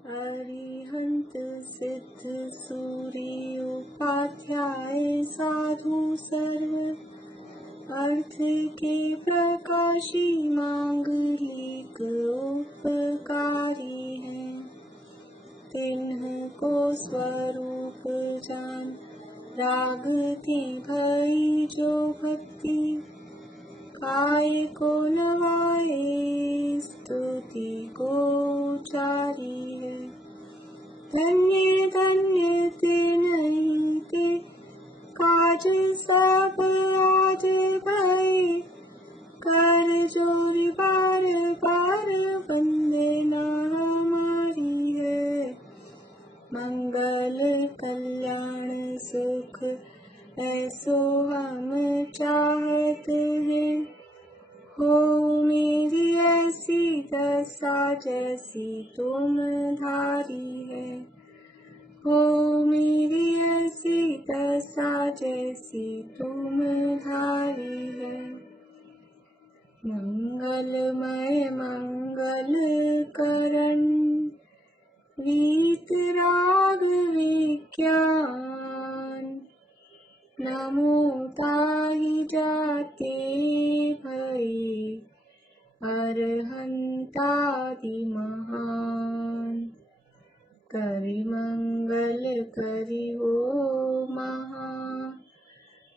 अरिहंत सिद्ध सूर्य उपाध्याय साधु सर्व अर्थ के प्रकाशी मांगलिक उपकारी हैं। तिन्ह को स्वरूप जान राग थी भई जो भक्ति काय को नवाए स्तुति को चारी है। धन्य धन्य ते नहीं ते काज सब आज भई कर जोर बार बार वंदना हमारी है। मंगल कल्याण सुख ऐसो हम चाहत हैं। हो मेरी ऐसी दशा जैसी तुम धारी है। हो मेरी ऐसी दशा जैसी तुम धारी है। मंगलमय मंगल करण वीत राग विज्ञान नमो ताहि जाते भई अरहंतादि महान। करि मंगल करि हो महा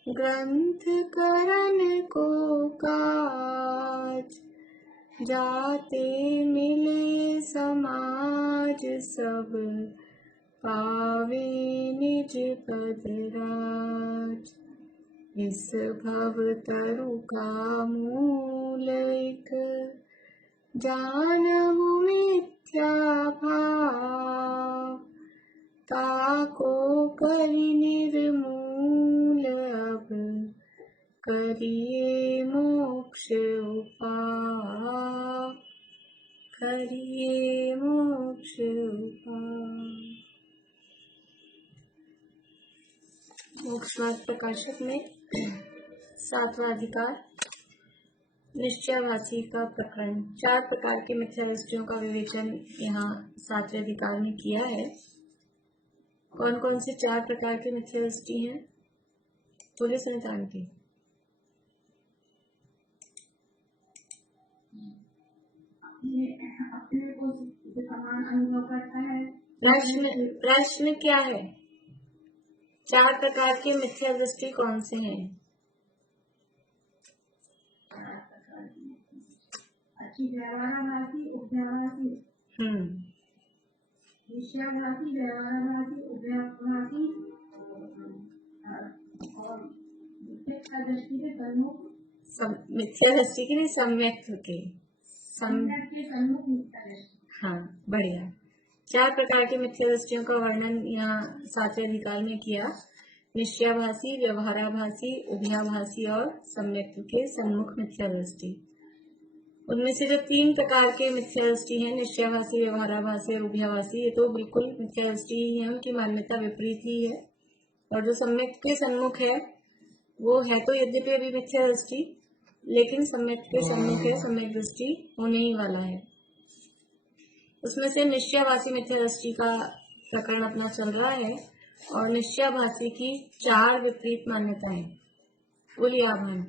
ग्रंथ करण को काज जाते मिले समाज सब पावे निज पद राज। इस भव तरु का मूल एक जानहु मिथ्या भाव ताको करि निर्मूल अब करिए मोक्ष उपाय। करिए मोक्ष उपाय। मोक्षवाद प्रकाशक में 7वां अधिकार निश्चयाभासी का प्रकरण। 4 प्रकार के मिथ्या दृष्टियों का विवेचन यहाँ 7वें अधिकार में किया है। कौन कौन से 4 प्रकार की मिथ्या दृष्टि हैं? बोले संतान की। अपने को समान अनुभव करता है। प्रश्न क्या है? 4 प्रकार की मिथ्या दृष्टि कौन से हैं? अच्छी व्यवहाराभासी, उपव्यवहासी, निश्चयाभासी, व्यवहाराभासी, उपव्यवहासी और मिथ्या दृष्टि के सन्मुख। मिथ्या दृष्टि की नहीं, सम्यक के सन्मुख मिथ्या दृष्टि। हाँ, बढ़िया। 4 प्रकार की मिथ्या दृष्टियों का वर्णन यहाँ 7वें अधिकार में किया। निश्चयाभासी, व्यवहाराभासी, उभयाभासी और सम्यक के सन्मुख मिथ्या दृष्टि। उनमें से जो 3 प्रकार के मिथ्या दृष्टि है, निश्चयाभासी, व्यवहाराभासी और उभयाभासी, ये तो बिल्कुल मिथ्या दृष्टि ही है, उनकी मान्यता विपरीत ही है। और जो सम्यक के सन्मुख है वो है तो यद्यपि अभी मिथ्या दृष्टि, लेकिन सम्यक के सन्मुख है, सम्यक दृष्टि होने ही वाला है। उसमें से निश्चयाभासी मिथ्या दृष्टि का प्रकरण अपना चल रहा है और निश्चयाभासी की 4 विपरीत मान्यताएं। बोलिए आभान।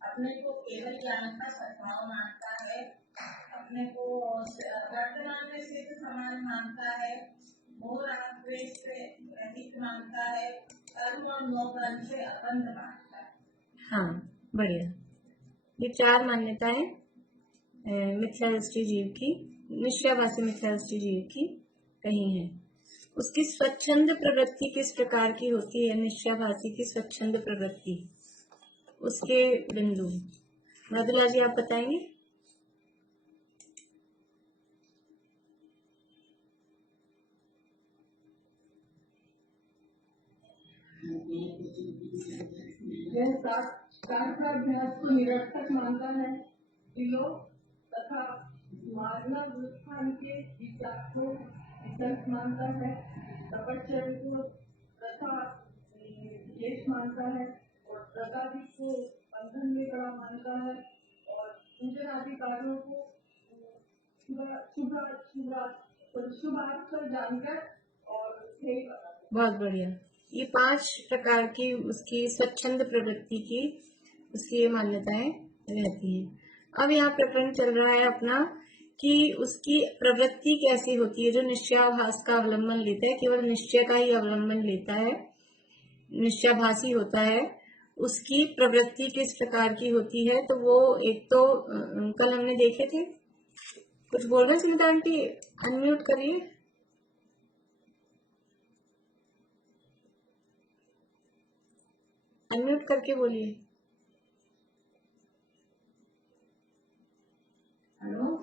अपने को केवल ज्ञान का सद्भाव मानता है। अपने को वर्तमान में सिद्ध समान मानता है। मोह राग द्वेष से रहित मानता है। कर्म और मोह से अबंध मानता है। हाँ, बढ़िया। ये 4 मान्यताएं मिथ्या दृष्टि जीव की, निश्चयाभासी मिथ्या दृष्टि जीव की कही हैं। उसकी स्वच्छंद प्रवृत्ति किस प्रकार की होती है? निश्चयाभासी की स्वच्छंद प्रवृत्ति, उसके बिंदु मृदुला जी आप बताएंगे? अभ्यास को निरर्थक मानता है। तथा मानव उत्थान के विचार को विकल्प मानता है। तपस्या को तथा देश मानता है और प्रजाति को बंधन में कड़ा मानता है और पूजन आदि कार्यों को शुभार्थ जानकर और बहुत बढ़िया। ये 5 प्रकार की उसकी स्वच्छंद प्रवृत्ति की उसकी मान्यताएं रहती हैं। अब यहाँ प्रकरण चल रहा है अपना कि उसकी प्रवृत्ति कैसी होती है। जो निश्चयाभास का अवलंबन लेता है, केवल निश्चय का ही अवलंबन लेता है, निश्चयाभासी होता है, उसकी प्रवृत्ति किस प्रकार की होती है। तो वो एक तो कल हमने देखे थे। कुछ बोल रहे स्मिता आंटी, अनम्यूट करिए। अनम्यूट करके बोलिए।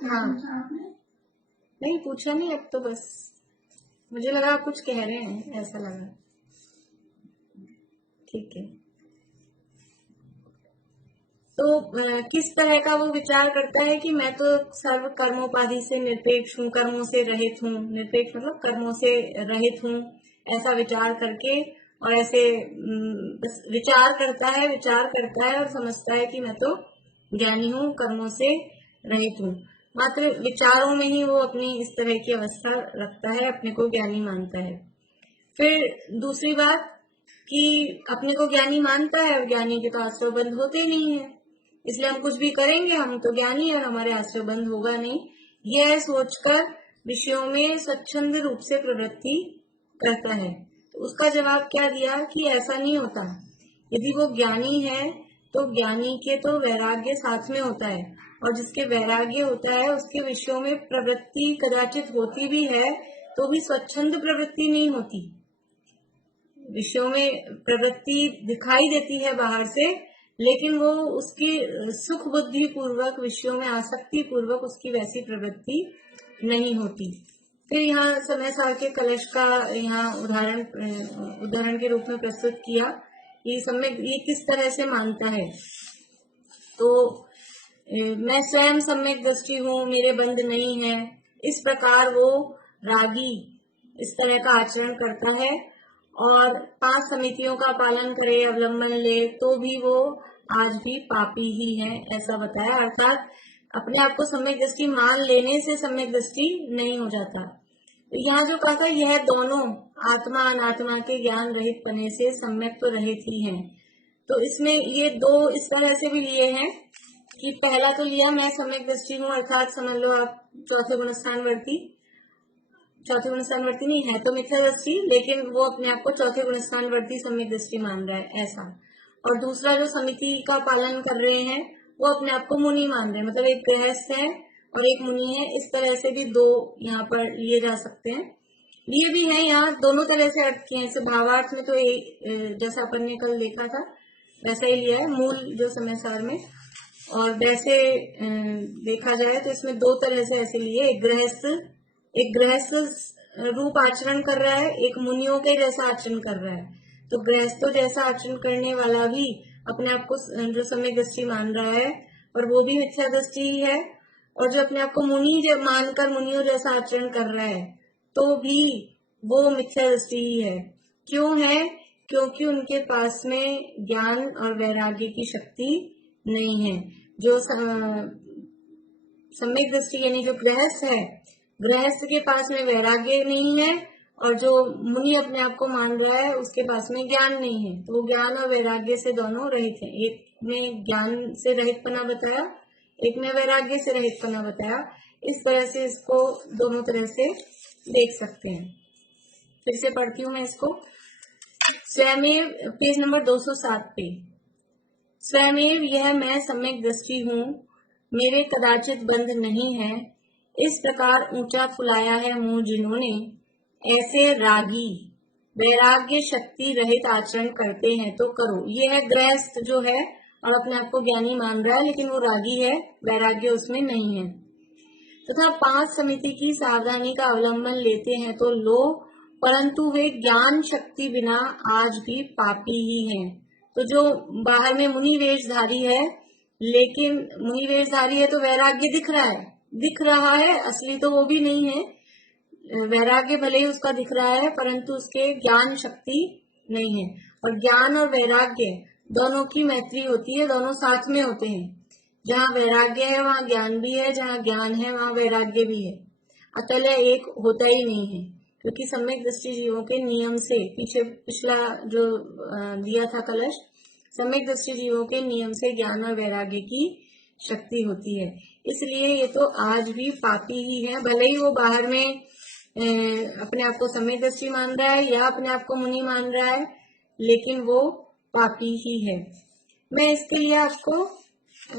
हाँ, नहीं पूछा नहीं, अब तो बस मुझे लगा आप कुछ कह रहे हैं, ऐसा लगा। ठीक है, तो किस तरह का वो विचार करता है कि मैं तो सर्व कर्मोपाधि से निरपेक्ष हूँ, कर्मों से रहित हूँ। निरपेक्ष मतलब कर्मों से रहित हूँ, ऐसा विचार करके और ऐसे बस विचार करता है और समझता है कि मैं तो ज्ञानी हूँ, कर्मों से रहित हूँ। मात्र विचारों में ही वो अपनी इस तरह की अवस्था रखता है, अपने को ज्ञानी मानता है। फिर दूसरी बात कि अपने को ज्ञानी मानता है और ज्ञानी के तो आश्रय बंद होते ही नहीं है, इसलिए हम कुछ भी करेंगे हम तो ज्ञानी है और हमारे आश्रय बंद होगा नहीं, यह सोचकर विषयों में स्वच्छंद रूप से प्रवृत्ति करता है। तो उसका जवाब क्या दिया कि ऐसा नहीं होता। यदि वो ज्ञानी है तो ज्ञानी के तो वैराग्य साथ में होता है, और जिसके वैराग्य होता है उसके विषयों में प्रवृत्ति कदाचित होती भी है तो भी स्वच्छंद प्रवृत्ति नहीं होती। विषयों में प्रवृत्ति दिखाई देती है बाहर से, लेकिन वो उसकी सुख बुद्धि पूर्वक, विषयों में आसक्ति पूर्वक उसकी वैसी प्रवृत्ति नहीं होती। फिर यहाँ समय सार के कलश का यहाँ उदाहरण के रूप में प्रस्तुत किया कि सम्यक ये किस तरह से मानता है। तो मैं स्वयं सम्यक दृष्टि हूँ, मेरे बंध नहीं है, इस प्रकार वो रागी इस तरह का आचरण करता है और 5 समितियों का पालन करे, अवलंबन ले, तो भी वो आज भी पापी ही है, ऐसा बताया। अर्थात अपने आप को सम्यक दृष्टि मान लेने से सम्यक दृष्टि नहीं हो जाता। तो यहाँ जो कहा था, यह दोनों आत्मा अनात्मा के ज्ञान रहित पने से सम्यक तो रहित ही हैं। तो इसमें ये 2 इस तरह से भी लिए हैं कि पहला तो लिया मैं सम्यक दृष्टि हूँ, अर्थात समझ लो आप चौथे गुणस्थानवर्ती नहीं है तो मिथ्या दृष्टि, लेकिन वो अपने आप को चौथे गुणस्थानवर्ती सम्यक दृष्टि मान रहा है, ऐसा। और दूसरा जो समिति का पालन कर रहे हैं वो अपने आप को मुनि मान रहे हैं, मतलब एक गृहस्थ है और एक मुनि है। इस तरह से भी 2 यहाँ पर लिए जा सकते हैं, लिए भी हैं। यहाँ दोनों तरह से अर्थ किए हैं। भावार्थ में तो जैसा अपन ने कल देखा था वैसा ही लिया है मूल जो समय सार में, और वैसे देखा जाए तो इसमें 2 तरह से ऐसे लिए। एक गृहस्थ रूप आचरण कर रहा है, एक मुनियों के जैसा आचरण कर रहा है। तो गृहस्थों जैसा आचरण करने वाला भी अपने आप को जो सम्यक दृष्टि मान रहा है और वो भी मिथ्या दृष्टि ही है, और जो अपने आप को मुनि मानकर मुनियों जैसा आचरण कर रहा है तो भी वो मिथ्या दृष्टि ही है। क्यों है? क्योंकि उनके पास में ज्ञान और वैराग्य की शक्ति नहीं है। जो सम्यक दृष्टि यानी जो गृहस्थ है, गृहस्थ के पास में वैराग्य नहीं है, और जो मुनि अपने आप को मान रहा है उसके पास में ज्ञान नहीं है। तो ज्ञान और वैराग्य से दोनों रहित है। एक में ज्ञान से रहितपना बताया, एक में वैराग्य से रहितपना बताया। इस तरह से इसको दोनों तरह से देख सकते हैं। फिर से पढ़ती हूँ मैं इसको। स्वयमेव, पेज नंबर 207 पे, स्वयमेव यह मैं सम्यक दृष्टि हूँ, मेरे कदाचित बंध नहीं है, इस प्रकार ऊंचा फुलाया है मुंह जिन्होंने, ऐसे रागी वैराग्य शक्ति रहित आचरण करते हैं तो करो। ये है गृहस्थ जो है और अपने आप को ज्ञानी मान रहा है, लेकिन वो रागी है, वैराग्य उसमें नहीं है। तथा 5 समिति की सावधानी का अवलंबन लेते हैं तो लो, परंतु वे ज्ञान शक्ति बिना आज भी पापी ही हैं। तो जो बाहर में मुनि वेशधारी है, लेकिन मुनि वेशधारी है तो वैराग्य दिख रहा है, असली तो वो भी नहीं है। वैराग्य भले ही उसका दिख रहा है, परंतु उसके ज्ञान शक्ति नहीं है। और ज्ञान और वैराग्य दोनों की मैत्री होती है, दोनों साथ में होते हैं। जहाँ वैराग्य है वहाँ ज्ञान भी है, जहाँ ज्ञान है वहाँ वैराग्य भी है। अकेले एक होता ही नहीं है, क्योंकि सम्यक दृष्टि जीवों के नियम से, पिछला जो दिया था कलश, सम्यक दृष्टि जीवों के नियम से ज्ञान और वैराग्य की शक्ति होती है। इसलिए ये तो आज भी पापी ही है, भले ही वो बाहर में अपने आप को सम्यक दृष्टि मान रहा है या अपने आप को मुनि मान रहा है, लेकिन वो पापी ही है। मैं इसके लिए आपको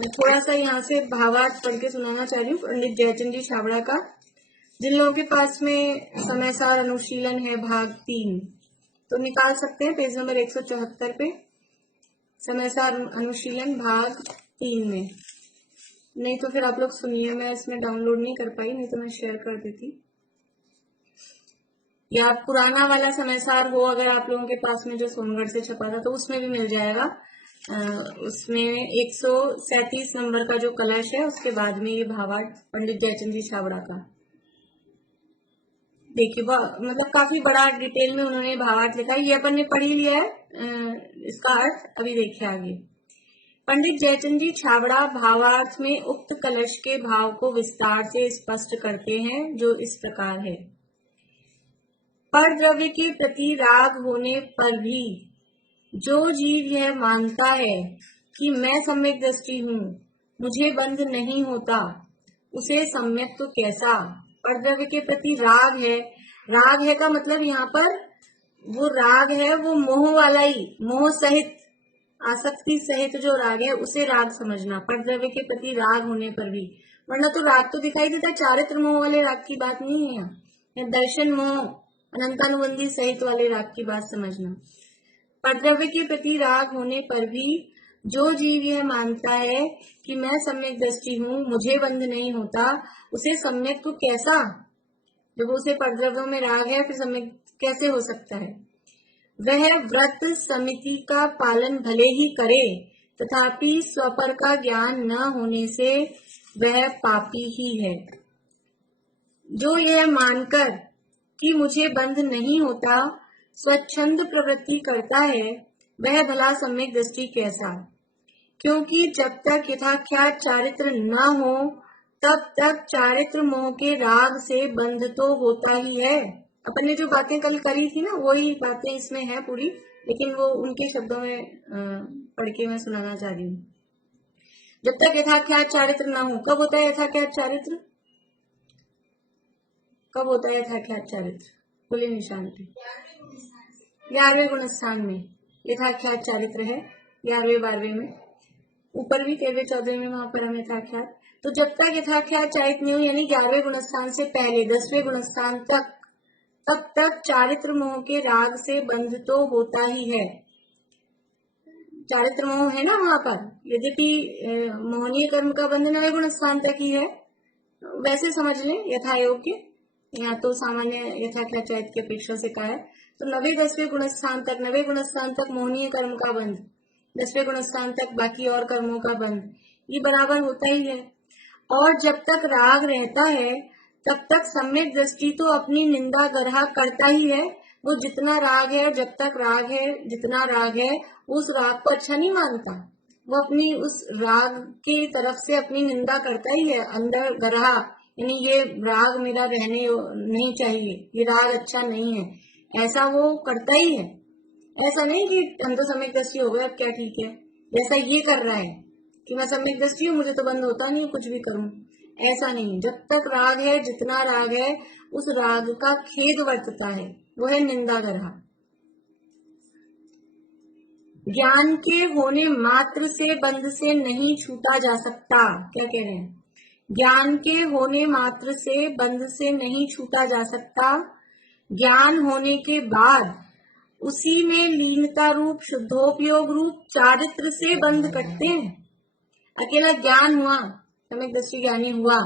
थोड़ा सा यहाँ से भावार्थ पढ़ के सुनाना चाह रही हूँ पंडित जयचंद जी छाबड़ा का। जिन लोगों के पास में समयसार अनुशीलन है भाग 3, तो निकाल सकते हैं पेज नंबर 174 पे, समयसार अनुशीलन भाग 3 में। नहीं तो फिर आप लोग सुनिए, मैं इसमें डाउनलोड नहीं कर पाई, नहीं तो मैं शेयर कर देती। या पुराना वाला समयसार हो अगर आप लोगों के पास में, जो सोनगढ़ से छपा था, तो उसमें भी मिल जाएगा। उसमें 137 नंबर का जो कलश है उसके बाद में ये भावार्थ पंडित जयचंद जी छाबड़ा का। देखिए मतलब काफी बड़ा डिटेल में उन्होंने भावार्थ लिखा है, ये अपन ने पढ़ ही लिया है इसका अर्थ। अभी देखिए आगे पंडित जयचंद जी छाबड़ा भावार्थ में उक्त कलश के भाव को विस्तार से स्पष्ट करते हैं, जो इस प्रकार है। पर द्रव्य के प्रति राग होने पर भी जो जीव यह मानता है कि मैं सम्यक दृष्टि हूँ, मुझे बंध नहीं होता, उसे सम्यक तो कैसा। पर द्रव्य के प्रति राग है, राग है का मतलब यहाँ पर वो राग है वो मोह वाला ही, मोह सहित, आसक्ति सहित जो राग है उसे राग समझना। पर द्रव्य के प्रति राग होने पर भी, वरना तो राग तो दिखाई देता है, चारित्र मोह वाले राग की बात नहीं है यहाँ, दर्शन मोह अनंतानुबंधी सहित वाले राग की बात समझना। पर द्रव्य के प्रति राग होने पर भी जो जीव यह मानता है कि मैं सम्यक दृष्टि हूँ, मुझे बंध नहीं होता, उसे सम्यक तो कैसा। जब उसे परद्रव्यों में राग है फिर सम्यक कैसे हो सकता है। वह व्रत समिति का पालन भले ही करे, तथापि स्वपर का ज्ञान न होने से वह पापी ही है। जो यह मानकर कि मुझे बंध नहीं होता स्वच्छंद प्रवृत्ति करता है, वह भला सम्यक दृष्टि कैसा। क्योंकि जब तक यथाख्यात चारित्र न हो तब तक चारित्र मोह के राग से बंध तो होता ही है। अपन ने जो बातें कल करी थी ना, वही बातें इसमें है पूरी, लेकिन वो उनके शब्दों में पढ़ के मैं सुनाना चाह रही हूँ। जब तक यथाख्यात चारित्र न हो, कब होता है यथाख्यात चारित्र, कब होता है यथाख्यात चारित्र, खुले निशान पे 11वें गुणस्थान में यथाख्यात चारित्र है, 11वें 12वें में, ऊपर भी 13वें 14वें में वहां पर हम यथाख्यात। तो जब तक यथाख्यात चारित्र नहीं हो, यानी 11वें गुणस्थान से पहले 10वें गुणस्थान तक, तब तक चारित्र मोह के राग से बंध तो होता ही है। चारित्र मोह है ना वहां पर, यद्यपि मोहनीय कर्म का बंध 9वें गुणस्थान तक ही है, वैसे समझ लें यथा योग्य, यहाँ तो सामान्य यथाख्यात चारित्र की अपेक्षा से कहा है। तो 9वें 10वें गुणस्थान तक, 9वें गुणस्थान तक मोहनीय कर्म का बंध, 10वें गुणस्थान तक बाकी और कर्मों का बंध, ये बराबर होता ही है। और जब तक राग रहता है तब तक सम्यक दृष्टि तो अपनी निंदा गरहा करता ही है। वो जितना राग है, जब तक राग है, जितना राग है, उस राग को अच्छा नहीं मानता, वो अपनी उस राग की तरफ से अपनी निंदा करता ही है, अंदर गरहा, यानी ये राग मेरा रहने नहीं चाहिए, ये राग अच्छा नहीं है, ऐसा वो करता ही है। ऐसा नहीं कि हम तो सम्यक दृष्टि हो गए अब क्या ठीक है, जैसा ये कर रहा है कि मैं सम्यक दृष्टि हूँ, मुझे तो बंद होता नहीं, कुछ भी करूं, ऐसा नहीं। जब तक राग है, जितना राग है, उस राग का खेद वर्तता है, वो है निंदा गरहा। ज्ञान के होने मात्र से बंध से नहीं छूटा जा सकता। क्या कह रहे हैं, ज्ञान के होने मात्र से बंध से नहीं छूटा जा सकता। ज्ञान होने के बाद उसी में लीनता रूप शुद्धोपयोग रूप चारित्र से बंध कटते हैं। अकेला ज्ञान हुआ, सम्यक दृष्टि ज्ञानी हुआ,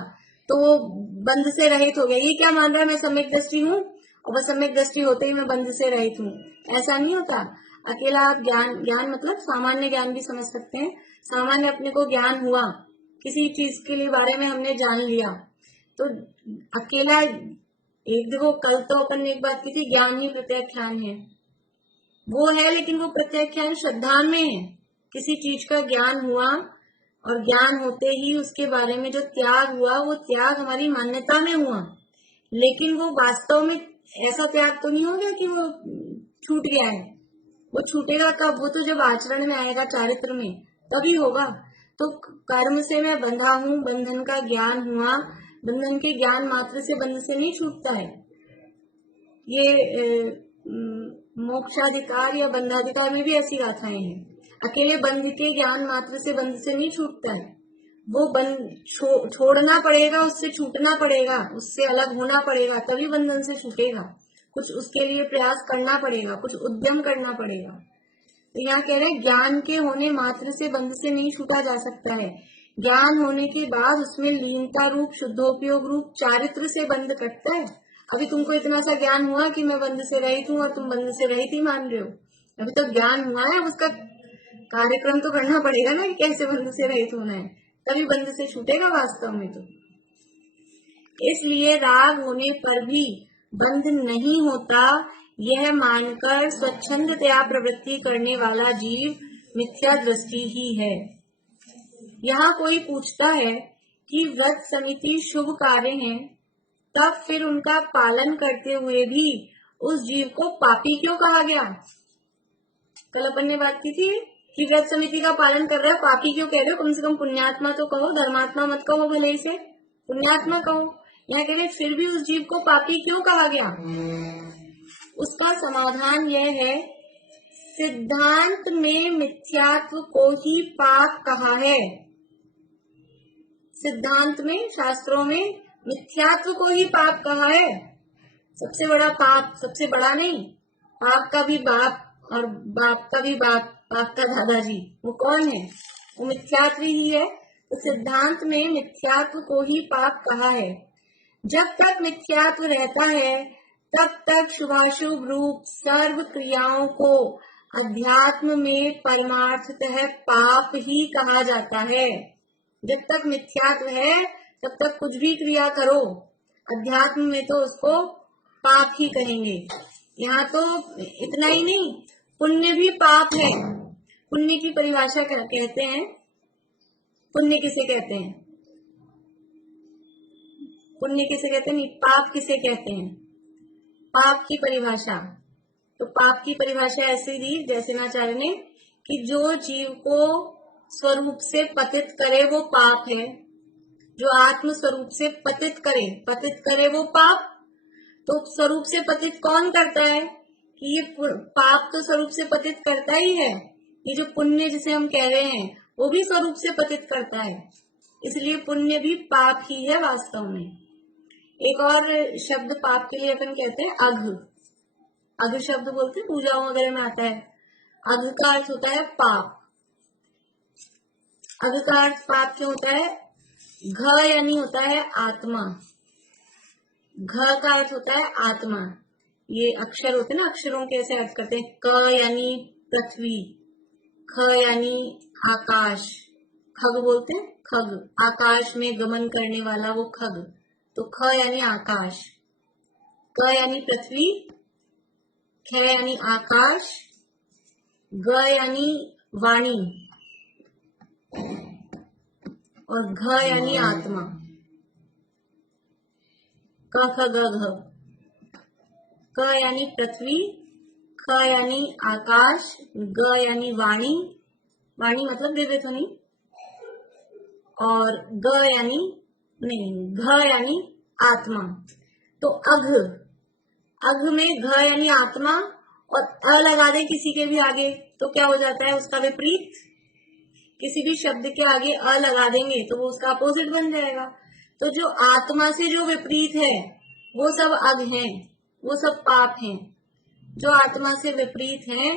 तो वो बंध से रहित हो गया। ये क्या मान रहा है, मैं सम्यक दृष्टि हूँ, और बस सम्यक दृष्टि होते ही मैं बंध से रहित हूँ, ऐसा नहीं होता। अकेला आप ज्ञान मतलब सामान्य ज्ञान भी समझ सकते हैं। सामान्य अपने को ज्ञान हुआ, किसी चीज के लिए बारे में हमने जान लिया, तो अकेला एक देखो, कल तो अपन ने एक बात की थी, ज्ञान ही प्रत्याख्यान है, वो है, लेकिन वो प्रत्यक्ष ज्ञान श्रद्धा में है। किसी चीज का ज्ञान हुआ और ज्ञान होते ही उसके बारे में जो त्याग हुआ, वो त्याग हमारी मान्यता में हुआ, लेकिन वो वास्तव में ऐसा त्याग तो नहीं हो गया कि वो छूट गया है। वो छूटेगा कब? वो तो जब आचरण में आएगा, चारित्र में, तभी होगा। तो कर्म से मैं बंधा हूँ, बंधन का ज्ञान हुआ, बंधन के ज्ञान मात्र से बंध से नहीं छूटता है। ये मोक्षाधिकार या बंधाधिकार में भी ऐसी गाथाएं हैं। अकेले बंध के ज्ञान मात्र से बंध से नहीं छूटता है, वो बंध छोड़ना पड़ेगा, उससे छूटना पड़ेगा, उससे अलग होना पड़ेगा, तभी बंधन से छूटेगा। कुछ उसके लिए प्रयास करना पड़ेगा, कुछ उद्यम करना पड़ेगा। तो यहाँ कह रहे हैं ज्ञान के होने मात्र से बंध से नहीं छूटा जा सकता है। ज्ञान होने के बाद उसमें लीनता रूप, शुद्धोपयोग रूप चारित्र से बंध कटता है। अभी तुमको इतना सा ज्ञान हुआ कि मैं बंध से रहित हूँ और तुम बंध से रहित ही मान रहे हो। अभी तो ज्ञान हुआ है, उसका कार्यक्रम तो करना पड़ेगा ना कि कैसे बंध से रहित होना है, तभी बंध से छूटेगा वास्तव में। तो इसलिए राग होने पर भी बंध नहीं होता, यह मानकर स्वच्छंदतया प्रवृत्ति करने वाला जीव मिथ्या दृष्टि ही है। यहाँ कोई पूछता है कि व्रत समिति शुभ कार्य है, तब फिर उनका पालन करते हुए भी उस जीव को पापी क्यों कहा गया? कल अपन ने बात की थी कि व्रत समिति का पालन कर रहे हो, पापी क्यों कह रहे हो? कम से कम पुण्यात्मा तो कहो, धर्मात्मा मत कहो, भले से पुण्यात्मा कहो। यहाँ कह रहे फिर भी उस जीव को पापी क्यों कहा गया? उसका समाधान यह है, सिद्धांत में मिथ्यात्व को ही पाप कहा है। सिद्धांत में, शास्त्रों में मिथ्यात्व को ही पाप कहा है। सबसे बड़ा पाप, सबसे बड़ा नहीं, पाप का भी बाप और बाप का भी बाप, पाप का दादाजी, वो कौन है? वो मिथ्यात्व ही है। तो सिद्धांत में मिथ्यात्व को ही पाप कहा है। जब तक मिथ्यात्व रहता है तब तक शुभाशुभ रूप सर्व क्रियाओं को अध्यात्म में परमार्थतः पाप ही कहा जाता है। जब तक मिथ्यात्व है तब तक कुछ भी क्रिया करो, अध्यात्म में तो उसको पाप ही कहेंगे। यहाँ तो इतना ही नहीं, पुण्य भी पाप है। पुण्य की परिभाषा कहते हैं, पुण्य किसे कहते हैं? पुण्य किसे कहते हैं? पाप किसे कहते हैं? पाप की परिभाषा, तो पाप की परिभाषा ऐसे दी जयसेनाचार्य ने कि जो जीव को स्वरूप से पतित करे वो पाप है। जो आत्म स्वरूप से पतित करे वो पाप। तो स्वरूप से पतित कौन करता है? कि ये पाप तो स्वरूप से पतित करता ही है। ये जो पुण्य जिसे हम कह रहे हैं वो भी स्वरूप से पतित करता है, इसलिए पुण्य भी पाप ही है वास्तव में। एक और शब्द पाप के लिए अपन कहते हैं अघ। अघ शब्द बोलते हैं, पूजाओं वगैरह में आता है। अघ का अर्थ होता है पाप। अघ का अर्थ पाप क्यों होता है? घ यानी होता है आत्मा। घ का अर्थ होता है आत्मा। ये अक्षर होते हैं ना, अक्षरों के ऐसे अर्थ करते हैं। क यानी पृथ्वी, ख यानी आकाश, खग बोलते हैं, खग, आकाश में गमन करने वाला वो खग। तो ख यानी आकाश, क यानी पृथ्वी, ख यानी आकाश, ग यानी वाणी और घ यानी आत्मा। क ख ग घ। क यानी पृथ्वी, ख यानी आकाश, ग यानी वाणी, वाणी मतलब दिव्य ध्वनि, और ग यानी नहीं, घ यानी आत्मा। तो अघ, अघ में घ यानी आत्मा और अ लगा दे किसी के भी आगे तो क्या हो जाता है? उसका विपरीत। किसी भी शब्द के आगे अ लगा देंगे तो वो उसका अपोजिट बन जाएगा। तो जो आत्मा से जो विपरीत है वो सब अघ हैं, वो सब पाप हैं। जो आत्मा से विपरीत है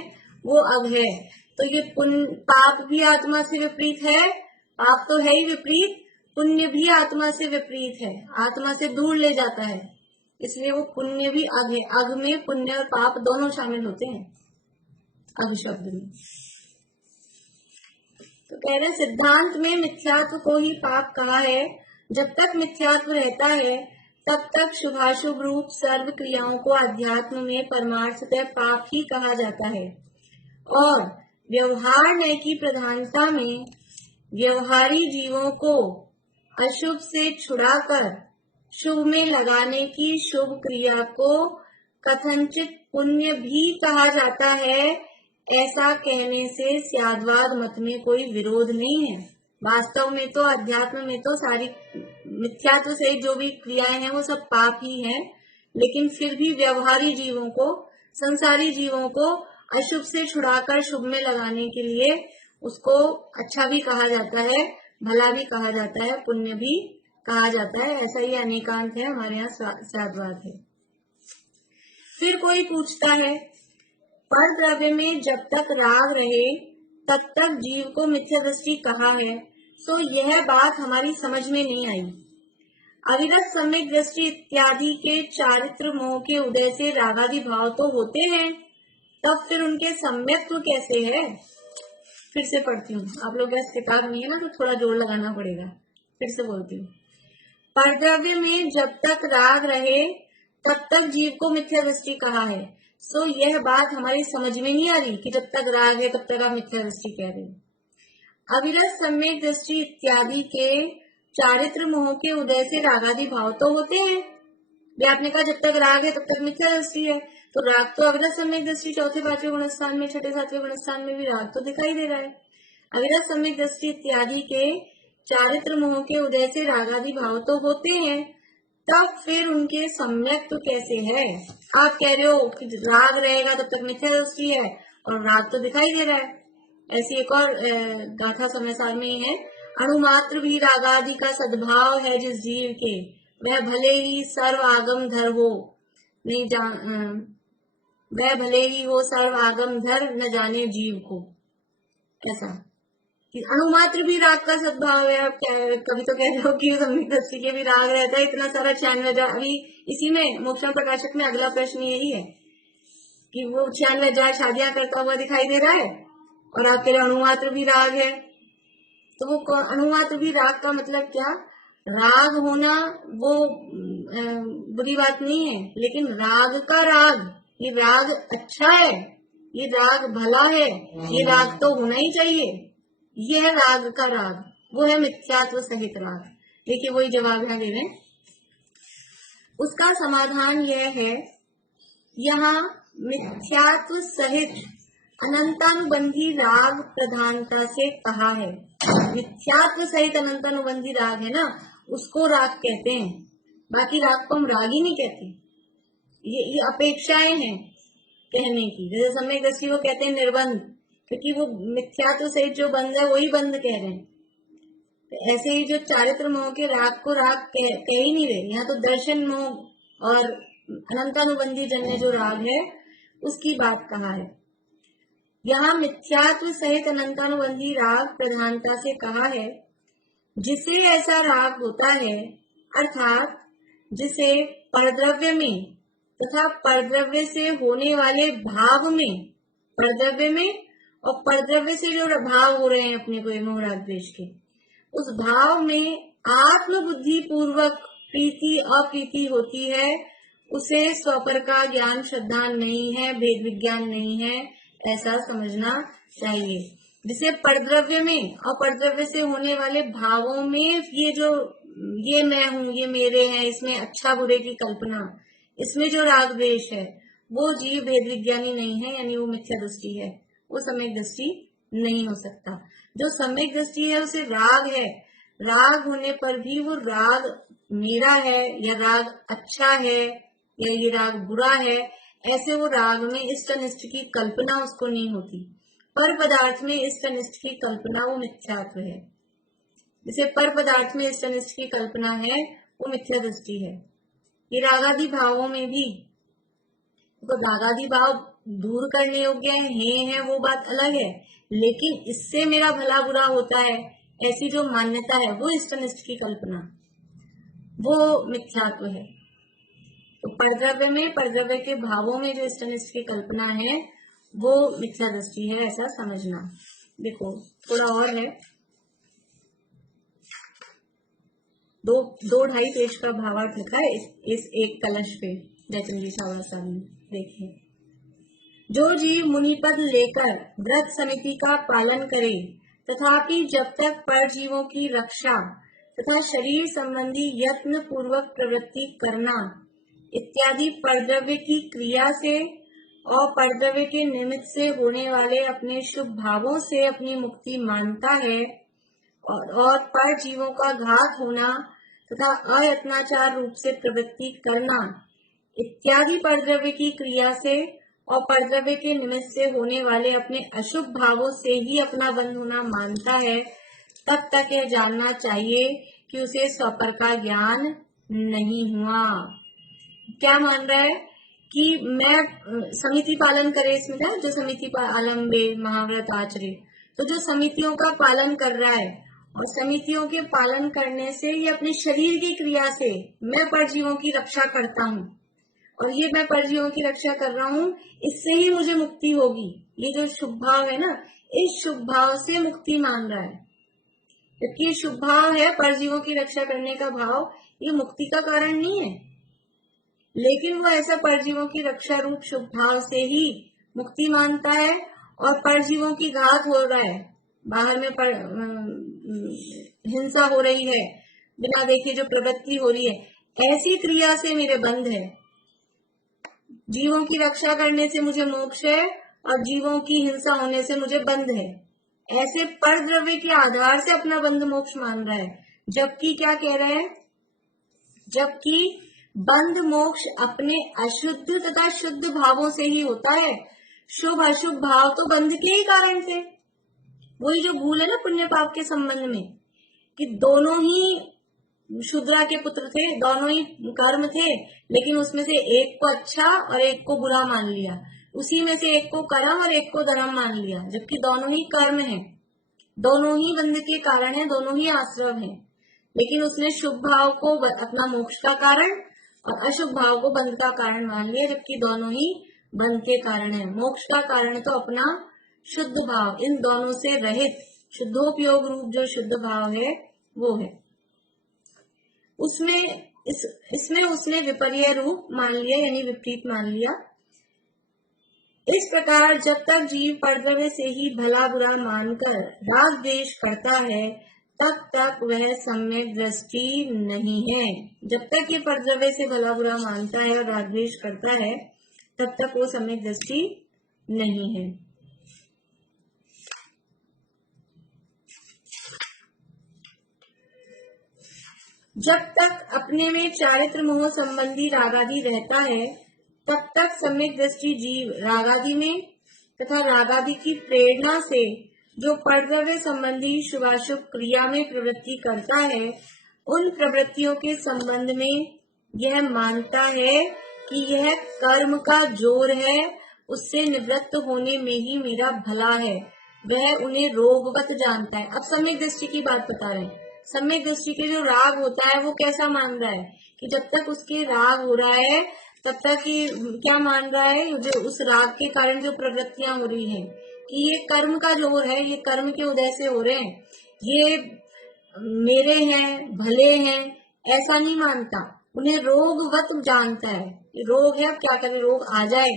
वो अघ है। तो ये पाप भी आत्मा से विपरीत है, पाप तो है ही विपरीत, पुण्य भी आत्मा से विपरीत है, आत्मा से दूर ले जाता है, इसलिए वो पुण्य भी अघ है। अघ में पुण्य और पाप दोनों शामिल होते हैं अघ शब्द में। तो कह रहे सिद्धांत में मिथ्यात्व को ही पाप कहा है। जब तक मिथ्यात्व रहता है तब तक शुभाशुभ रूप सर्व क्रियाओं को अध्यात्म में परमार्थतः पाप ही कहा जाता है। और व्यवहार नय की प्रधानता में व्यवहारी जीवों को अशुभ से छुड़ाकर शुभ में लगाने की शुभ क्रिया को कथनचित पुण्य भी कहा जाता है। ऐसा कहने से स्याद्वाद मत में कोई विरोध नहीं है। वास्तव में तो अध्यात्म में तो सारी मिथ्यात्व से जो भी क्रियाएं हैं वो सब पाप ही हैं, लेकिन फिर भी व्यवहारी जीवों को, संसारी जीवों को अशुभ से छुड़ाकर शुभ में लगाने के लिए उसको अच्छा भी कहा जाता है, भला भी कहा जाता है, पुण्य भी कहा जाता है। ऐसा ही अनेकांत है, हमारे यहाँ स्याद्वाद है। फिर कोई पूछता है, पर द्रव्य में जब तक राग रहे तब तक जीव को मिथ्या दृष्टि कहा है, तो यह बात हमारी समझ में नहीं आई। अविरत सम्यक दृष्टि इत्यादि के चारित्र मोह के उदय से रागादि भाव तो होते हैं, तब फिर उनके सम्यक्त्व कैसे है? फिर से पढ़ती हूँ, आप लोग बस किताब नहीं है ना तो थोड़ा जोर लगाना पड़ेगा। फिर से बोलती हूँ, परद्रव्य में जब तक राग रहे तब तक जीव को मिथ्या दृष्टि कहा है। सो यह बात हमारी समझ में नहीं आ रही कि जब तक राग है तब तक आप मिथ्या दृष्टि कह रहे हो। अविरत सम्यक दृष्टि इत्यादि के चारित्र मोह के उदय से रागादि भाव तो होते हैं। आपने कहा जब तक राग है तब तक मिथ्या दृष्टि है, तो राग तो अविरत सम्यक दृष्टि चौथे पांचवें गुणस्थान में, छठे सातवें गुणस्थान में भी राग तो दिखाई दे रहा है। अविरत सम्यक दृष्टि इत्यादि के चारित्र मोह के उदय से रागादि भाव तो होते हैं, तब फिर उनके सम्यक तो कैसे है? आप कह रहे हो कि राग रहेगा तब तक मिथ्या दृष्टि है और राग तो दिखाई दे रहा है। ऐसी एक और गाथा समय साल में है, अणुमात्र भी रागादि का सद्भाव है जिस जीव के, वह भले ही सर्व आगम धर हो नहीं जान, वह भले ही हो सर्व आगम धर न जाने जीव को। ऐसा कि अणुमात्र भी राग का सद्भाव है। आप कभी तो कह रहे हो कि सम्यक दृष्टि के भी राग रहता है, इतना सारा 96,000। अभी इसी में मोक्षम प्रकाशक में अगला प्रश्न यही है कि वो 96,000 शादियां करता हुआ दिखाई दे रहा है और आप कह रहे अणुमात्र भी राग है। तो वो अणुमात्र भी राग का मतलब क्या? राग होना वो बुरी बात नहीं है, लेकिन राग का राग, ये राग अच्छा है, ये राग भला है, ये राग तो होना ही चाहिए। यह राग का राग, वो है मिथ्यात्व सहित राग। देखिए वही जवाब यहाँ दे रहे हैं। उसका समाधान यह है, यहाँ मिथ्यात्व सहित अनंतानुबंधी राग प्रधानता से कहा है। मिथ्यात्व सहित अनंतानुबंधी राग है ना, उसको राग कहते हैं, बाकी राग को हम राग ही नहीं कहते। ये अपेक्षाएं हैं कहने की। जैसे सम्यक दृष्टि को कहते हैं निर्बंध, क्योंकि वो मिथ्यात्व सहित जो बंध है वही बंध कह रहे हैं। तो ऐसे ही जो चारित्र मोह के राग को राग कह ही नहीं रहे, यहाँ तो दर्शन मोह और अनंतानुबंधी जन्य जो राग है उसकी बात कहा है। यहाँ मिथ्यात्व सहित अनंतानुबंधी राग प्रधानता से कहा है, जिसे ऐसा राग होता है, अर्थात जिसे परद्रव्य में तथा परद्रव्य से होने वाले भाव में, परद्रव्य में और परद्रव्य से जो भाव हो रहे हैं अपने को मोह राग द्वेष के, उस भाव में आत्मबुद्धि पूर्वक प्रीति अप्रीति होती है, उसे स्वपर का ज्ञान श्रद्धा नहीं है, भेद विज्ञान नहीं है, ऐसा समझना चाहिए। जिसे परद्रव्य में और परद्रव्य से होने वाले भावों में ये मैं हूँ, ये मेरे हैं, इसमें अच्छा बुरे की कल्पना, इसमें जो राग द्वेष है वो जीव भेद विज्ञानी नहीं है, यानी वो मिथ्या दृष्टि है, वो सम्यक दृष्टि नहीं हो सकता। जो सम्यक दृष्टि है उसे राग है, राग होने पर भी वो राग मेरा है या राग अच्छा है या ये राग बुरा है, ऐसे वो राग में इष्ट अनिष्ट की कल्पना उसको नहीं होती। पर पदार्थ में इष्ट अनिष्ट की कल्पना वो मिथ्यात्व है। जिसे पर पदार्थ में इष्ट अनिष्ट की कल्पना है वो मिथ्या दृष्टि है। ये रागादि भावों में भी तो रागादि भाव दूर करने योग्य है वो बात अलग है, लेकिन इससे मेरा भला बुरा होता है ऐसी जो मान्यता है वो इष्ट अनिष्ट की कल्पना, वो मिथ्यात्व है। तो परद्रव्य में, परद्रव्य के भावों में जो इष्ट अनिष्ट की कल्पना है वो मिथ्या दृष्टि है, ऐसा समझना। देखो थोड़ा और है, दो ढाई पेज का भावार्थ लिखा है इस एक कलश पे जयचंद जी सावरा साहब ने। देखिए, जो जीव मुनिपद लेकर व्रत समिति का पालन करे तथापि जब तक परजीवों की रक्षा तथा शरीर संबंधी यत्न पूर्वक प्रवृत्ति करना इत्यादि परद्रव्य की क्रिया से और परद्रव्य के निमित्त से होने वाले अपने शुभ भावों से अपनी मुक्ति मानता है और पर जीवों का घात होना तथा अयत्नाचार रूप से प्रवृत्ति करना इत्यादि परद्रव्य की क्रिया से और परद्रव्य के निमित्त से होने वाले अपने अशुभ भावों से ही अपना बंध होना मानता है, तब तक यह जानना चाहिए कि उसे स्वपर का ज्ञान नहीं हुआ। क्या मान रहा है कि मैं समिति पालन करे, इसमें था जो समिति पालंबे महाव्रत आचरे, तो जो समितियों का पालन कर रहा है और समितियों के पालन करने से ये अपने शरीर की क्रिया से मैं परजीवों की रक्षा करता हूँ और ये मैं परजीवों की रक्षा कर रहा हूँ, इससे ही मुझे मुक्ति होगी। ये जो शुभ भाव है ना, इस शुभ भाव से मुक्ति मान रहा है, क्योंकि ये शुभ भाव है परजीवों की रक्षा करने का भाव, ये मुक्ति का कारण नहीं है, लेकिन वो ऐसा परजीवों की रक्षा रूप शुभ भाव से ही मुक्ति मानता है और परजीवों की घात हो रहा है, बाहर में हिंसा हो रही है, बिना देखे जो प्रवृत्ति हो रही है, ऐसी क्रिया से मेरे बंध है। जीवों की रक्षा करने से मुझे मोक्ष है और जीवों की हिंसा होने से मुझे बंध है। ऐसे पर द्रव्य के आधार से अपना बंध मोक्ष मान रहा है, जबकि क्या कह रहा है, जबकि बंध मोक्ष अपने अशुद्ध तथा शुद्ध भावों से ही होता है। शुभ अशुभ भाव तो बंध के ही कारण थे। वही जो भूल है ना पुण्य पाप के संबंध में, कि दोनों ही शूद्रा के पुत्र थे, दोनों ही कर्म थे, लेकिन उसमें से एक को अच्छा और एक को बुरा मान लिया, उसी में से एक को कर्म और एक को धर्म मान लिया, जबकि दोनों ही कर्म है, दोनों ही बंध के कारण है, दोनों ही आश्रव है, लेकिन उसने शुभ भाव को अपना मोक्ष का कारण और अशुभ भाव को बंध का कारण मान लिया, जबकि दोनों ही बंध के कारण है। मोक्ष का कारण तो अपना शुद्ध भाव, इन दोनों से रहित शुद्धोपयोग रूप जो शुद्ध भाव है वो है। इसमें उसने विपर्य रूप मान लिया, यानी विपरीत मान लिया। इस प्रकार जब तक जीव परद्रव्य से ही भला बुरा मानकर राग द्वेष करता है, तब तक वह सम्यक दृष्टि नहीं है। जब तक ये परद्रव्य से भला बुरा मानता है और राग द्वेष करता है, तब तक वो सम्यक दृष्टि नहीं है। जब तक अपने में चारित्र मोह संबंधी रागादि रहता है, तब तक सम्यक दृष्टि जीव रागादि में तथा रागादि की प्रेरणा से जो परद्रव्य संबंधी शुभाशुभ क्रिया में प्रवृत्ति करता है, उन प्रवृत्तियों के संबंध में यह मानता है कि यह कर्म का जोर है, उससे निवृत्त होने में ही मेरा भला है, वह उन्हें रोगवत जानता है। अब सम्यक दृष्टि की बात बता रहे हैं। सम्यक दृष्टि के जो राग होता है वो कैसा मान रहा है कि जब तक उसके राग हो रहा है तब तक ही क्या मान रहा है, जो उस राग के कारण जो प्रवृत्तियां हो रही हैं कि ये कर्म का जोर है, ये कर्म के उदय से हो रहे हैं, ये मेरे हैं, भले हैं, ऐसा नहीं मानता, उन्हें रोगवत जानता है। ये रोग है, अब क्या करें, रोग आ जाए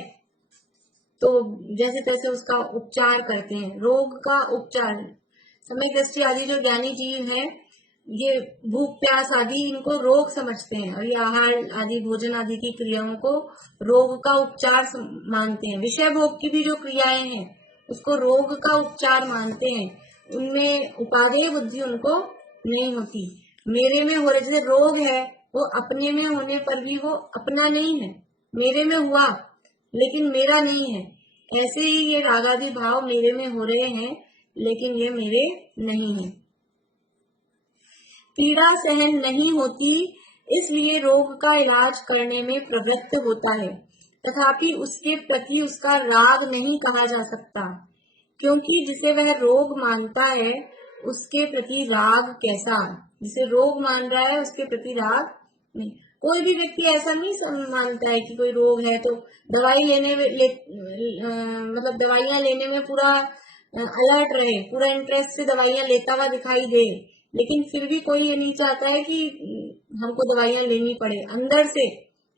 तो जैसे तैसे उसका उपचार करते हैं। रोग का उपचार सम्यक दृष्टि आदि जो ज्ञानी जीव है, ये भूख प्यास आदि इनको रोग समझते हैं और ये आहार आदि भोजन आदि की क्रियाओं को रोग का उपचार मानते हैं। विषय भोग की भी जो क्रियाएं हैं उसको रोग का उपचार मानते हैं, उनमें उपादेय बुद्धि उनको नहीं होती। मेरे में हो रहे, जैसे रोग है वो अपने में होने पर भी वो अपना नहीं है, मेरे में हुआ लेकिन मेरा नहीं है, ऐसे ही ये रागादि भाव मेरे में हो रहे हैं लेकिन ये मेरे नहीं है। पीड़ा सहन नहीं होती, इसलिए रोग का इलाज करने में प्रवृत्त होता है, तथापि उसके प्रति उसका राग नहीं कहा जा सकता, क्योंकि जिसे वह रोग मानता है उसके प्रति राग कैसा, जिसे रोग मान रहा है उसके प्रति राग नहीं। कोई भी व्यक्ति ऐसा नहीं मानता है कि कोई रोग है तो दवाई लेने में मतलब दवाइयां लेने में पूरा अलर्ट रहे, पूरा इंटरेस्ट से दवाइयां लेता हुआ दिखाई दे, लेकिन फिर भी कोई ये नहीं चाहता है कि हमको दवाइयां लेनी पड़े। अंदर से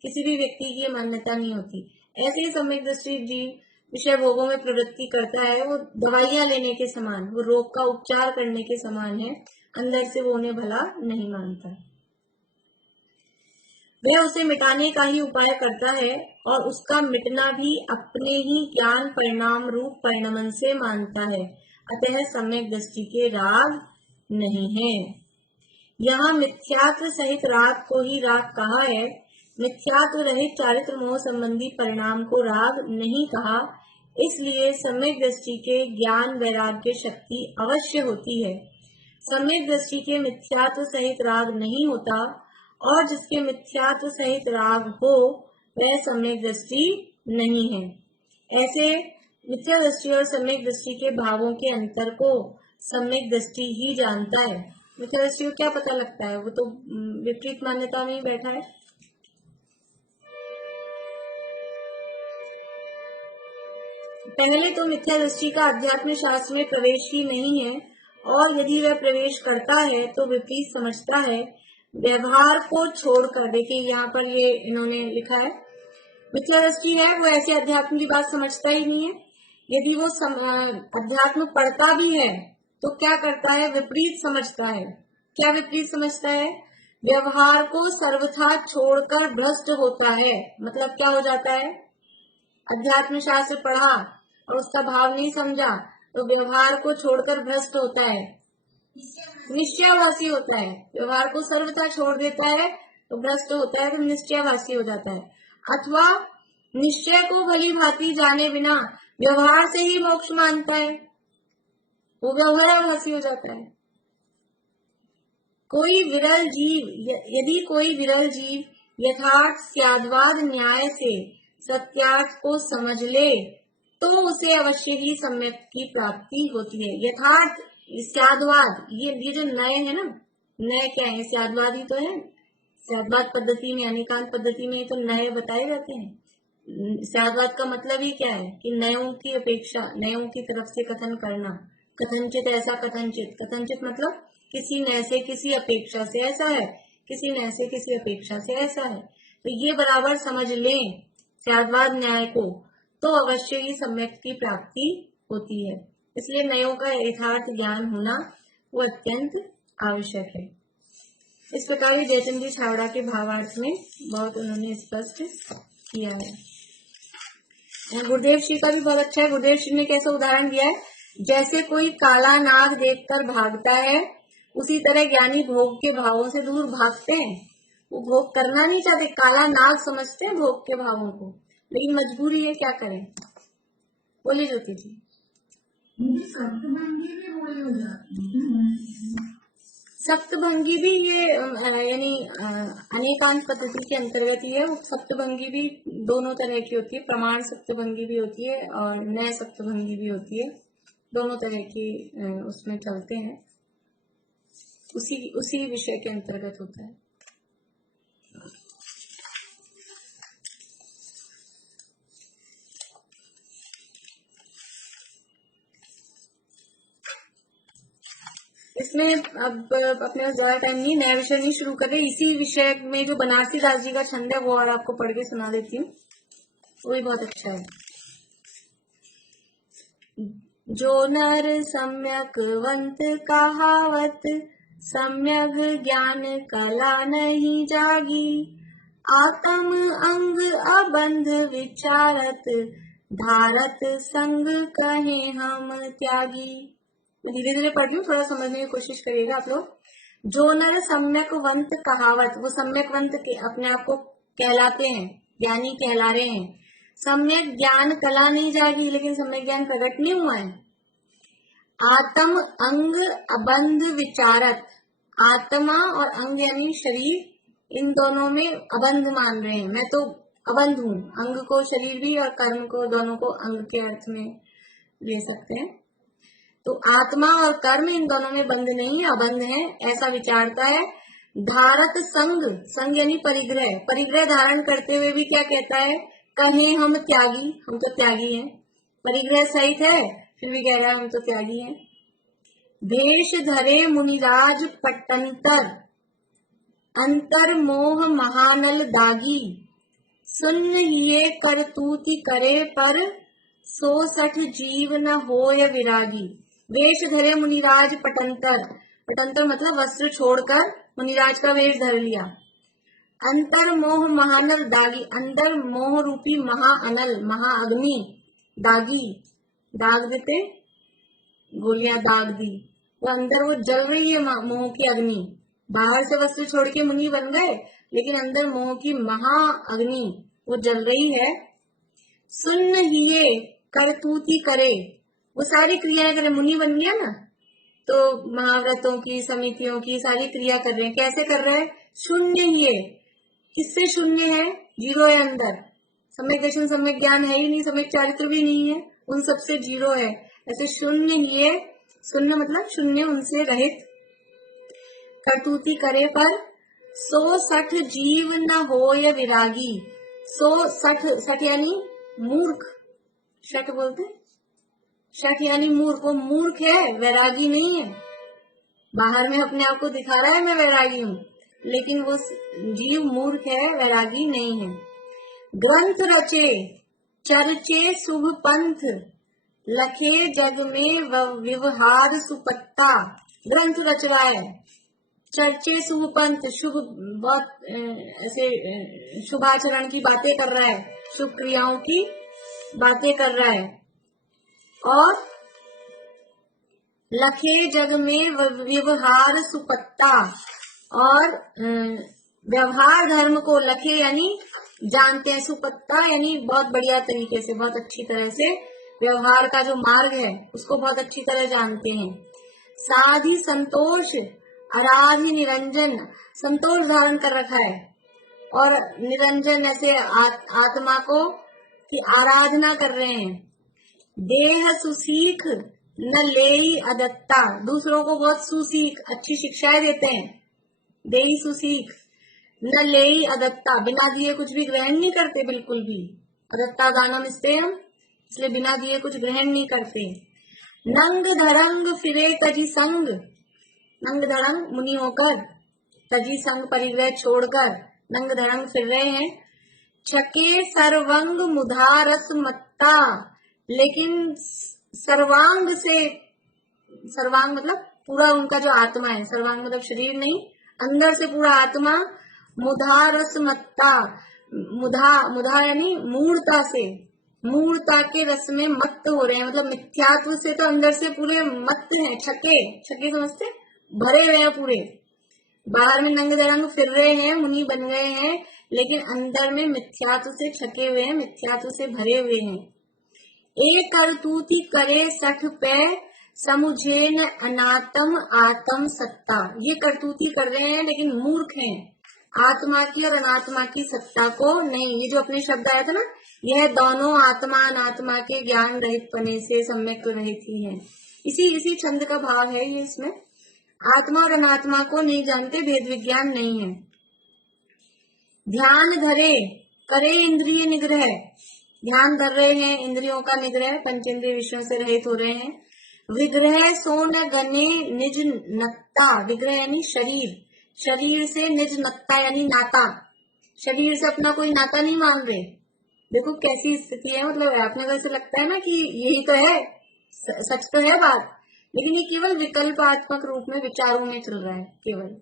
किसी भी व्यक्ति की ये मान्यता नहीं होती। ऐसे ही सम्यक दृष्टि जीव विषय भोगों में प्रवृत्ति करता है, वो दवाइयां लेने के समान, वो रोग का उपचार करने के समान है। अंदर से वो उन्हें भला नहीं मानता। वह उसे मिटाने का ही उपाय करता है और उसका मिटना भी अपने ही ज्ञान परिणाम रूप परिणमन से मानता है। अतः सम्यक दृष्टि के राग नहीं है। यहाँ मिथ्यात्व सहित राग को ही राग कहा है। मिथ्यात्व रहित चारित्र मोह संबंधी परिणाम को राग नहीं कहा। इसलिए सम्यक दृष्टि के ज्ञान वैराग्य शक्ति अवश्य होती है। सम्यक दृष्टि के मिथ्यात्व सहित राग नहीं होता, और जिसके मिथ्यात्व सहित राग हो वह सम्यक दृष्टि नहीं है। ऐसे मिथ्या दृष्टि और सम्यक दृष्टि के भावों के अंतर को सम्यक दृष्टि ही जानता है। मिथ्या दृष्टि को क्या पता लगता है, वो तो विपरीत मान्यता में ही बैठा है। पहले तो मिथ्या दृष्टि का अध्यात्म शास्त्र में प्रवेश ही नहीं है, और यदि वह प्रवेश करता है तो विपरीत समझता है। व्यवहार को छोड़कर, देखिए यहाँ पर ये इन्होंने लिखा है, मिथ्या दृष्टि है वो ऐसे अध्यात्म की बात समझता ही नहीं है। यदि वो अध्यात्म पढ़ता भी है तो क्या करता है, विपरीत समझता है। क्या विपरीत समझता है? व्यवहार को सर्वथा छोड़कर भ्रष्ट होता है। मतलब क्या हो जाता है, अध्यात्म शास्त्र पढ़ा और उसका भाव नहीं समझा तो व्यवहार को छोड़कर भ्रष्ट होता है, निश्चयवासी होता है। व्यवहार को सर्वथा छोड़ देता है तो भ्रष्ट होता है, तो निश्चयवासी हो जाता है। अथवा निश्चय को भली भांति जाने बिना व्यवहार से ही मोक्ष मानता है, वो व्यवहाराभासी हो जाता है। कोई विरल जीव, यदि कोई विरल जीव यथार्थ स्याद्वाद न्याय से सत्यार्थ को समझ ले तो उसे अवश्य ही सम्यक की प्राप्ति होती है। यथार्थ स्याद्वाद, ये जो नए है ना, नए क्या है, स्याद्वाद ही तो है। स्याद्वाद पद्धति में, अनेकांत पद्धति में तो नए बताए जाते हैं। स्याद्वाद का मतलब ही क्या है कि नयों की अपेक्षा, नयों की तरफ से कथन करना। कथनचित ऐसा, कथनचित, कथनचित मतलब किसी नए से किसी अपेक्षा से ऐसा है, किसी नए से किसी अपेक्षा से ऐसा है। तो ये बराबर समझ लें स्याद्वाद न्याय को, तो अवश्य ही सम्यक की प्राप्ति होती है। इसलिए नयों का यथार्थ ज्ञान होना वो अत्यंत आवश्यक है। इस प्रकार जयचंद जी छावड़ा के भावार्थ में बहुत उन्होंने स्पष्ट किया है। गुरुदेव श्री का भी बहुत अच्छा है। गुरुदेव श्री ने कैसे उदाहरण दिया है, जैसे कोई काला नाग देखकर भागता है, उसी तरह ज्ञानी भोग के भावों से दूर भागते हैं। वो भोग करना नहीं चाहते, काला नाग समझते हैं भोग के भावों को, लेकिन मजबूरी है, क्या करें। बोलिए ज्योति जी। सप्तभंगी भी ये यानी अनेकांत पद्धति के अंतर्गत ही है। सप्तभंगी भी दोनों तरह की होती है, प्रमाण सप्तभंगी भी होती है और नए सप्तभंगी भी होती है। दोनों तरह की उसमें चलते हैं, उसी विषय के अंतर्गत होता है। इसमें अब अपने पास ज्यादा टाइम नहीं, नया विषय नहीं शुरू कर रहे। इसी विषय में जो बनारसी दास जी का छंद है वो और आपको पढ़ के सुना देती हूँ, वो भी बहुत अच्छा है। जो नर सम्यक वंत कहावत, सम्यक ज्ञान कला नहीं जागी, आत्म अंग अबंध विचारत, धारत संग कहे हम त्यागी। धीरे धीरे पढ़ लूं, थोड़ा समझने की कोशिश करिएगा आप लोग। जो नर सम्यक वंत कहावत, वो सम्यक वंत के अपने आप को कहलाते हैं, ज्ञानी कहला रहे हैं। सम्यक ज्ञान कला नहीं जागी, लेकिन सम्यक ज्ञान प्रकट नहीं हुआ है। आत्म अंग अबंध विचारत, आत्मा और अंग यानी शरीर, इन दोनों में अबंध मान रहे हैं। मैं तो अबंध हूँ, अंग को शरीर भी और कर्म को, दोनों को अंग के अर्थ में ले सकते हैं। तो आत्मा और कर्म इन दोनों में बंध नहीं है, अबंध है, ऐसा विचारता है। धारत संग, संग यानी परिग्रह, परिग्रह धारण करते हुए भी क्या कहता है, कहे हम त्यागी, हम तो त्यागी हैं। परिग्रह सहित है फिर भी कह रहा है हम तो त्यागी हैं। भेष धरे मुनिराज पट्टंतर, अंतर मोह महानल दागी, सुन्न हिये करतूति करे पर, 160 जीव न होय विरागी। वेश धरे मुनिराज पटंतर, पटंतर मतलब वस्त्र छोड़कर मुनिराज का वेश धर लिया। अंतर मोह महानल दागी, अंदर मोह रूपी महाअनल महाअग्नि दागी, दाग देते गोलियां दाग दी, वो अंदर वो जल रही है मोह की अग्नि। बाहर से वस्त्र छोड़ के मुनि बन गए, लेकिन अंदर मोह की महाअग्नि वो जल रही है। सुन्न हिये करतूति करे, वो सारी क्रियाएं करे, मुनि बन गया ना, तो महाव्रतों की समितियों की सारी क्रिया कर रहे हैं। कैसे कर रहे हैं? शून्य हिये, किससे शून्य है? जीरो है अंदर, सम्यक दर्शन सम्यक ज्ञान है ही नहीं, सम्यक चारित्र भी नहीं है, उन सबसे जीरो है। ऐसे शून्य हिये, शून्य मतलब शून्य, उनसे रहित। करतूति करे पर 160 जीव न होय विरागी। 160 यानी मूर्ख, शठ बोलते, शठ यानी मूर्ख, वो मूर्ख है, वैरागी नहीं है। बाहर में अपने आप को दिखा रहा है मैं वैरागी हूँ, लेकिन वो जीव मूर्ख है, वैरागी नहीं है। ग्रंथ रचे चर्चे शुभ पंथ, लखे जग में व्यवहार सुपत्ता। ग्रंथ रच रहा है, चर्चे शुभ पंथ, शुभ बहुत ऐसे शुभाचरण की बातें कर रहा है, शुभ क्रियाओं की बातें कर रहा है। और लखे जग में व्यवहार सुपत्ता, और व्यवहार धर्म को लखे यानी जानते हैं, सुपत्ता यानी बहुत बढ़िया तरीके से, बहुत अच्छी तरह से व्यवहार का जो मार्ग है उसको बहुत अच्छी तरह जानते हैं। साधि संतोष आराध्य निरंजन, संतोष धारण कर रखा है, और निरंजन ऐसे आत्मा को की आराधना कर रहे हैं। देह सुसीख न लेई अदत्ता, दूसरों को बहुत सुसीख अच्छी शिक्षाएं देते हैं। देही सुसीख न लेई अदत्ता, बिना दिए कुछ भी ग्रहण नहीं करते, बिल्कुल भी। अदत्ता दानम स्तेयम, इसलिए बिना दिए कुछ ग्रहण नहीं करते। नंग धड़ंग फिरे तजी संग, नंग धड़ंग मुनि होकर, तजी संग परिग्रह छोड़कर नंग धड़ंग फिर रहे हैं। छके सर्वंग मुधा रस मत्ता, लेकिन सर्वांग से, सर्वांग मतलब पूरा उनका जो आत्मा है, सर्वांग मतलब शरीर नहीं, अंदर से पूरा आत्मा, मुधा रस मत्ता, मुधा मुधा यानी मूढ़ता से, मूढ़ता के रस में मत्त हो रहे हैं, मतलब मिथ्यात्व से तो अंदर से पूरे मत्त हैं। छके, छके समझते, भरे हुए हैं पूरे। बाहर में नंग दरंग फिर रहे हैं, मुनि बन गए हैं, लेकिन अंदर में मिथ्यात्व से छके हुए हैं, मिथ्यात्व से भरे हुए हैं। एक करतूति करे 60 पे, समुझे न अनात्म आत्म सत्ता, ये करतूति कर रहे हैं लेकिन मूर्ख हैं, आत्मा की और अनात्मा की सत्ता को नहीं। ये जो अपने शब्द आया था ना, यह दोनों आत्मा अनात्मा के ज्ञान रहित पने से सम्यक रहित ही है। इसी छंद का भाव है ये, इसमें आत्मा और अनात्मा को नहीं जानते, भेद विज्ञान नहीं है। ध्यान धरे करे इंद्रिय निग्रह, ध्यान धर रहे हैं, इंद्रियों का निग्रह, पंचेंद्रिय विषयों से रहित हो रहे हैं। विग्रह सोन गने निज नत्ता, विग्रह यानी शरीर, शरीर से निज नत्ता यानी नाता, शरीर से अपना कोई नाता नहीं मान रहे। देखो कैसी स्थिति है, मतलब अपने अगर से लगता है ना कि यही तो है, सच तो है बात, लेकिन ये केवल विकल्पात्मक रूप में विचारों में चल रहा है केवल।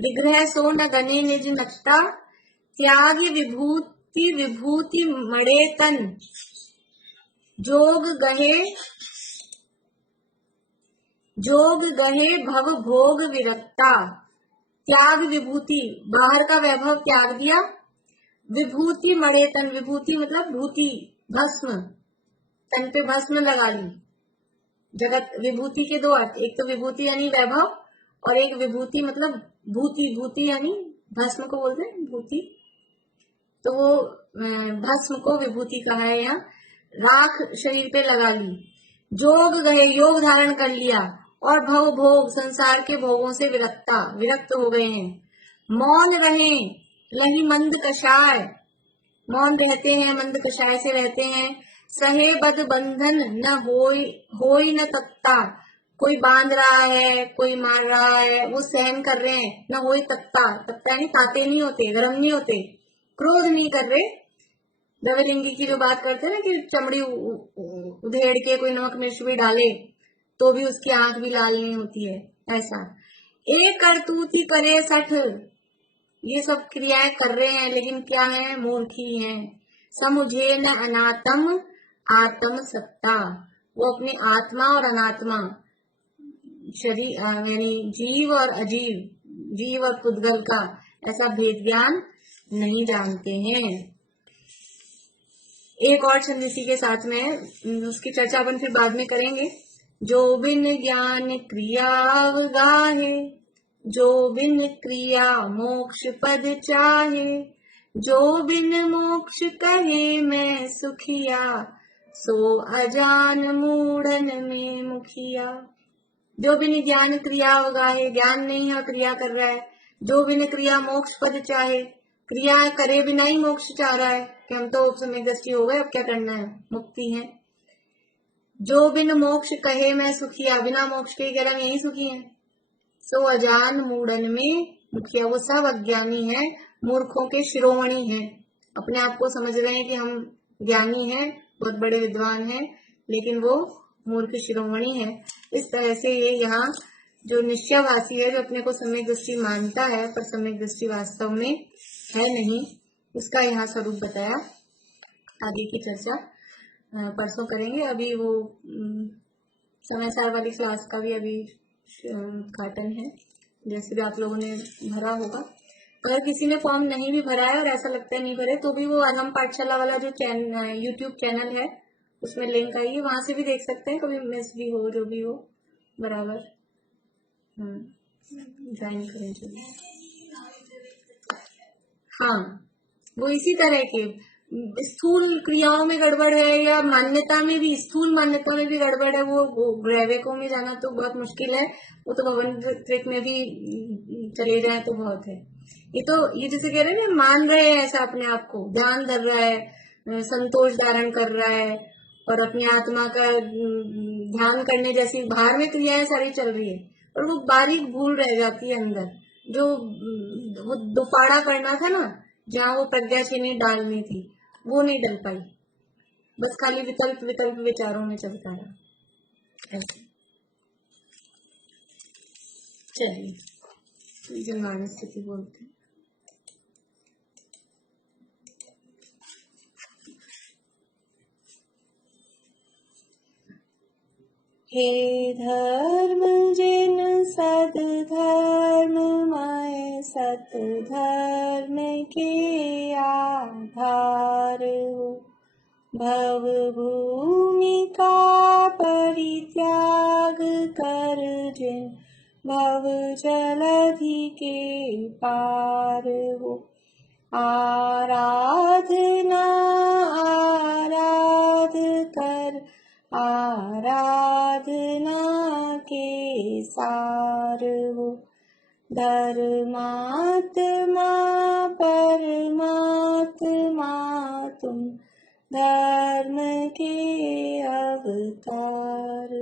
विग्रह सो न गणे निज नत्ता, त्याग विभूति विभूति मड़े तन, जोग गहे भव भोग विरक्ता। त्याग विभूति, बाहर का वैभव त्याग दिया। विभूति मड़े तन, विभूति मतलब भूति, भस्म, तन पे भस्म लगा ली। जगत विभूति के दो अर्थ, एक तो विभूति यानी वैभव, और एक विभूति मतलब भूति, भूति यानी भस्म को बोलते हैं भूति, तो वो भस्म को विभूति कहा है यहाँ। राख शरीर पे लगा ली। जोग गए, योग धारण कर लिया, और भव भोग, संसार के भोगों से विरक्त हो गए हैं। मौन रहे लही मंद कषाय, मौन रहते हैं, मंद कषाय से रहते हैं। सहे बद बंधन न होय न तत्ता, कोई बांध रहा है, कोई मार रहा है, वो सहन कर रहे हैं ना। वही तत्ता, तत्ता नहीं, ताते नहीं होते, गर्म नहीं होते, क्रोध नहीं कर रहे। द्रव्यलिंगी की जो बात करते हैं ना कि चमड़ी उधेड़ के कोई नमक मिर्च भी डाले तो भी उसकी आंख भी लाल नहीं होती है, ऐसा। एक करतूत ही करे 60, ये सब क्रियाएं कर रहे हैं लेकिन क्या है, मूर्खी हैं। समुझे न अनात्म आत्म सत्ता, वो अपनी आत्मा और अनात्मा, शरीर यानी जीव और अजीव, जीव और पुद्गल का ऐसा भेद ज्ञान नहीं जानते हैं। एक और छंद इसी के साथ में, उसकी चर्चा अपन फिर बाद में करेंगे। जो बिन ज्ञान क्रिया गाहे, जो बिन क्रिया मोक्ष पद चाहे, जो बिन मोक्ष कहे मैं सुखिया, सो अजान मूढ़न में मुखिया। जो बिन ज्ञान क्रिया गाहे, ज्ञान नहीं है क्रिया कर रहा है। जो बिन क्रिया मोक्ष पद चाहे, क्रिया करे बिना ही मोक्ष चाह रहा है कि हम तो उपसम्यक दृष्टि हो गए, अब क्या करना है, मुक्ति है। जो बिन मोक्ष कहे मैं सुखिया, बिना मोक्ष के कह रहा यही सुखी है। सो अजान मूढ़न में मुखिया, वो सब अज्ञानी है, मूर्खों के शिरोमणि है। अपने आप को समझ रहे हैं कि हम ज्ञानी हैं, बहुत बड़े विद्वान हैं, लेकिन वो मूर्ख शिरोमणि है। इस तरह से ये यहाँ जो निश्चयवासी है, जो अपने को सम्यक दृष्टि मानता है पर सम्यक दृष्टि वास्तव में है नहीं, उसका यहाँ स्वरूप बताया। आगे की चर्चा परसों करेंगे। अभी वो समय सार वाली क्लास का भी अभी उद्घाटन है, जैसे भी आप लोगों ने भरा होगा। अगर किसी ने फॉर्म नहीं भी भरा है और ऐसा लगता है नहीं भरे, तो भी वो आलम पाठशाला वाला जो यूट्यूब चैनल है उसमें लिंक आई है, वहां से भी देख सकते हैं। कभी मिस भी हो, जो भी हो, बराबर ज्वाइन करें जो। हाँ, वो इसी तरह के स्थूल क्रियाओं में गड़बड़ है या मान्यता में भी, स्थूल मान्यता में भी गड़बड़ है, वो ग्रैविकों में जाना तो बहुत मुश्किल है। वो तो भवन त्रिक में भी चले जाए तो बहुत है। ये जैसे कह रहे हैं, मान रहे हैं ऐसा अपने आप को, ध्यान धर रहा है, संतोष धारण कर रहा है और अपनी आत्मा का ध्यान करने जैसी बाहर में क्रियाएं सारी चल रही है, और वो बारीक भूल रह जाती है अंदर, जो वो दोपाड़ा करना था ना, जहाँ वो प्रज्ञा चीनी डालनी थी, वो नहीं डल पाई, बस खाली विकल्प विकल्प विचारों में चलता रहा। ऐसे चलिए जनवान स्थिति बोलते हैं। हे धर्म जिन सद धर्म माय सत धर्म के आधार हो, भव भूमि का परित्याग कर जिन भव जलधि के पार हो। आराधना आराध कर आराधना के सार हो, धर्मात्मा परमात्मा तुम धर्म के अवतार।